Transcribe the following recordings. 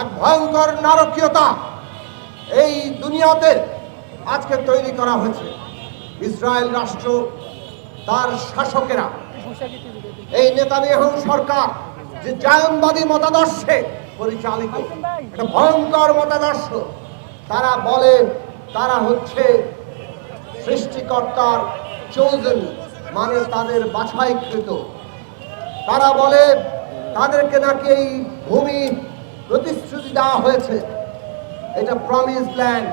এক ভয়ঙ্কর নারকীয়তা এই দুনিয়াতে আজকে তৈরি করা হয়েছে। ইসরায়েল রাষ্ট্র, তার শাসকেরা। এই নেতানিয়াহু সরকার যে জায়নবাদী মতাদর্শে পরিচালিত, একটা ভয়ঙ্কর মতাদর্শ, তারা বলে তারা হচ্ছে সৃষ্টিকর্তার চৌজন মানে তাদের বাছাইকৃত। তারা বলে তাদেরকে নাকি এই ভূমি প্রতিশ্রুতি দেওয়া হয়েছে। এটা প্রমিস ল্যান্ড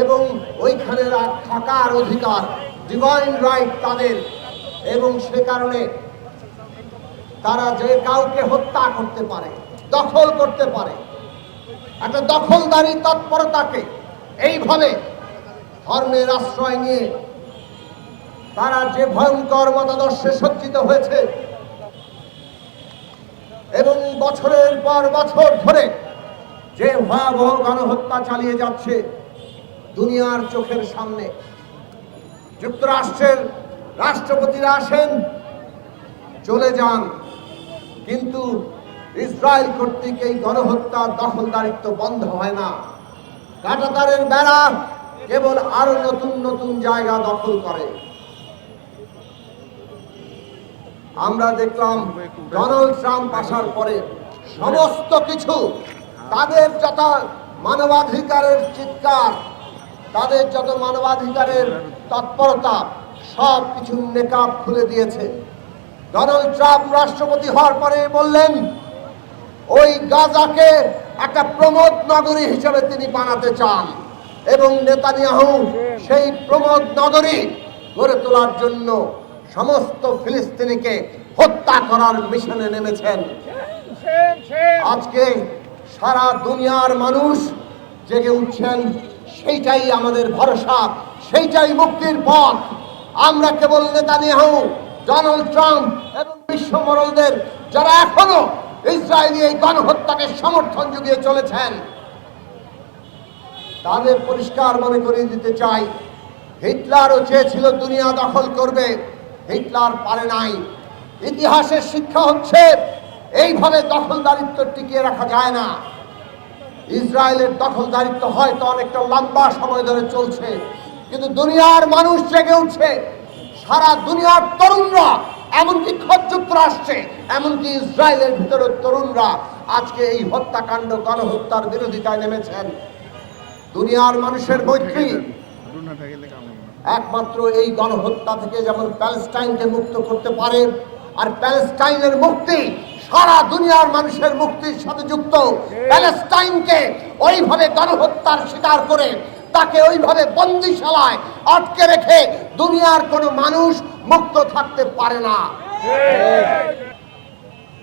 এবং ওইখানে থাকার অধিকার ডিভাইন রাইট তাদের। এবং সে কারণে তারা যে কাউকে হত্যা করতে পারে, দখল করতে পারে, একটা দখলদারি তৎপরতাকে এইভাবে ধর্মের আশ্রয় নিয়ে তারা যে ভয়ঙ্কর মতাদর্শে সজ্জিত হয়েছে এবং বছরের পর বছর ধরে যে ভয়াবহ গণহত্যা চালিয়ে যাচ্ছে দুনিয়ার চোখের সামনে, যুক্তরাষ্ট্রের রাষ্ট্রপতিরা আসেন, চলে যান, কিন্তু ইসরায়েল কর্তৃক এই গণহত্যা দখলদারিত্ব বন্ধ হয় না। কাটাতারের বেড়া কেবল আরও নতুন নতুন জায়গা দখল করে। আমরা দেখলাম ডোনাল্ড ট্রাম্প আসার পরে সমস্ত কিছু তাদের যত মানবাধিকারের চিৎকার, তাদের যত মানবাধিকারের তৎপরতা, সব কিছু নেকাব খুলে দিয়েছে। ডোনাল্ড ট্রাম্প রাষ্ট্রপতি হওয়ার পরে বললেন, ওই গাজাকে একটা প্রমোদ নগরী হিসেবে তিনি বানাতে চান এবং নেতানিয়াহু সেই প্রমোদ নগরী গড়ে তোলার জন্য সমস্ত ফিলিস্তিনিকে হত্যা করার মিশনে নেমেছেন। আজকে সারা দুনিয়ার মানুষ জেগে উঠছেন, সেইটাই আমাদের ভরসা, সেইটাই মুক্তির পথ। আমরা কেবল নেতানিয়াহু ডোনাল্ড ট্রাম্প এবং বিশ্ব মরলদের যারা এখনও ইসরায়েলি এই গণহত্যাকে সমর্থন জুগিয়ে চলেছেন, তাদের পরিষ্কার মনে করিয়ে দিতে চাই। হিটলারও চেয়েছিল দুনিয়া দখল করবে হিটলার পারে নাই। ইতিহাসের শিক্ষা হচ্ছে, এইভাবে দখলদারিত্ব টিকিয়ে রাখা যায় না। ইসরায়েলের দখলদারিত্ব হয়তো অনেকটা লম্বা সময় ধরে চলছে, কিন্তু দুনিয়ার মানুষ জেগে উঠছে। সারা দুনিয়ার তরুণরা, এমনকি যুক্তরাষ্ট্রে এমনকি ইসরায়েলের ভিতরের তরুণরা আজকে এই হত্যাকাণ্ড, গণহত্যার বিরোধিতায় নেমেছেন। দুনিয়ার মানুষের মৈত্রী একমাত্র এই গণহত্যা থেকে যেমন প্যালেস্টাইনকে মুক্ত করতে পারে, আর প্যালেস্টাইনের মুক্তি সারা দুনিয়ার মানুষের মুক্তির সাথে যুক্ত। প্যালেস্টাইনকে ওইভাবে গণহত্যার শিকার করে তাকে ওইভাবে বন্দিশালায় আটকে রেখে দুনিয়ার কোনো মানুষ মুক্ত থাকতে পারে না।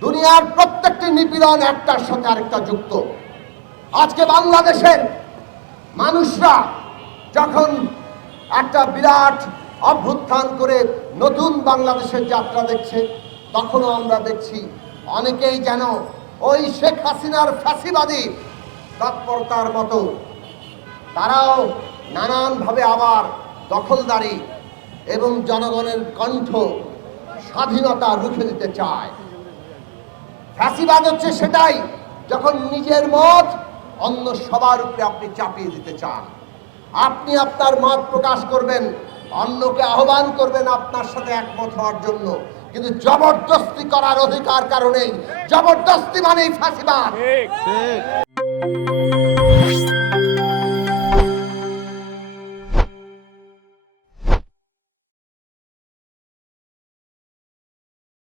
দুনিয়ার প্রত্যেকটি নিপীড়ন একটার সাথে আরেকটা যুক্ত। আজকে বাংলাদেশের মানুষরা যখন একটা বিরাট অভ্যুত্থান করে নতুন বাংলাদেশের যাত্রা দেখছে। তখনও আমরা দেখছি অনেকেই যেন ওই শেখ হাসিনার ফ্যাসিবাদী তৎপরতার মতো। তারাও নানানভাবে আবার দখলদারি এবং জনগণের কণ্ঠ স্বাধীনতা রুখে দিতে চায়। ফ্যাসিবাদ হচ্ছে সেটাই, যখন নিজের মত অন্য সবার উপরে আপনি চাপিয়ে দিতে চান। আপনি আপনার মত প্রকাশ করবেন, অন্যকে আহ্বান করবেন আপনার সাথে একমত হওয়ার জন্য। কিন্তু জবরদস্তি করার অধিকার কারণেই, জবরদস্তি মানেই ফাঁসিবাদ।